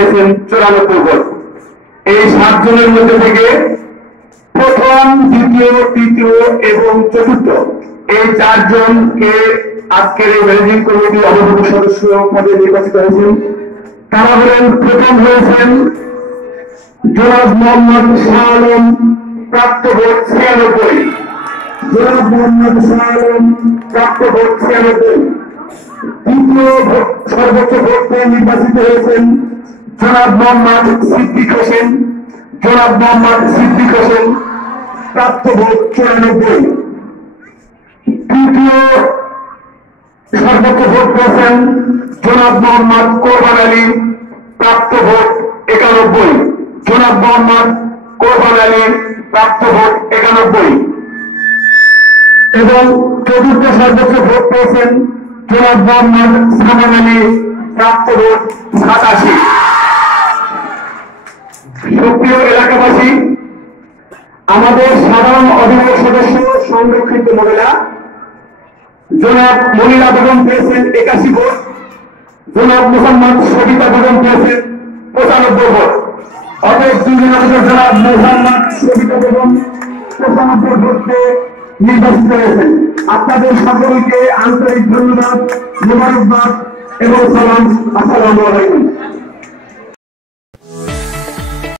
পেয়েছেন 94 ভোট। এই 7 জনের মধ্যে থেকে প্রথম, দ্বিতীয়, তৃতীয় এবং চতুর্থ এই 4 জনকে আজকের এই ম্যানেজিং কমিটির অবসর সদস্য পদে নির্বাচিত হয়েছেন। তারা হলেন, প্রথম হয়েছেন জনাব মোহাম্মদ শাহ আলম, প্রাপ্ত ভোট 96। জনাব মোহাম্মদ শাহ আলম, প্রাপ্ত ভোট 96। দ্বিতীয় সর্বোচ্চ ভোট পেয়ে নির্বাচিত হয়েছেন জনাব মোহাম্মদ সিদ্দিক হোসেন। জনাব মোহাম্মদ সিদ্দিক হোসেন, প্রাপ্ত ভোট 94। তৃতীয় সর্বোচ্চ ভোট পেয়েছেন জনাব মোহাম্মদ কোরবান আলী, প্রাপ্ত ভোট 91। জনাব মোহাম্মদ কোরবান আলী, প্রাপ্ত ভোট 91। এবং চতুর্থ সর্বোচ্চ ভোট পেয়েছেন জনাব মোহাম্মদ সামান আলী, প্রাপ্ত ভোট 87। সুপ্রিয় এলাকাবাসী, আমাদের সাধারণ অধিনায়ক সদস্য সংরক্ষিত মহিলা জনাব মনিরা বেগম পেয়েছেন 81 ভোট। জনাব মোহাম্মদ সবিতা বেগম পেয়েছেন 95 ভোট। অতএব জনাব মোহাম্মদ সবিতা বেগম 95 ভোট পেয়ে নির্বাচিত হয়েছেন। আপনাদের সকলকে আন্তরিক ধন্যবাদ, মোবারকবাদ এবং সালাম। আসসালামু আলাইকুম।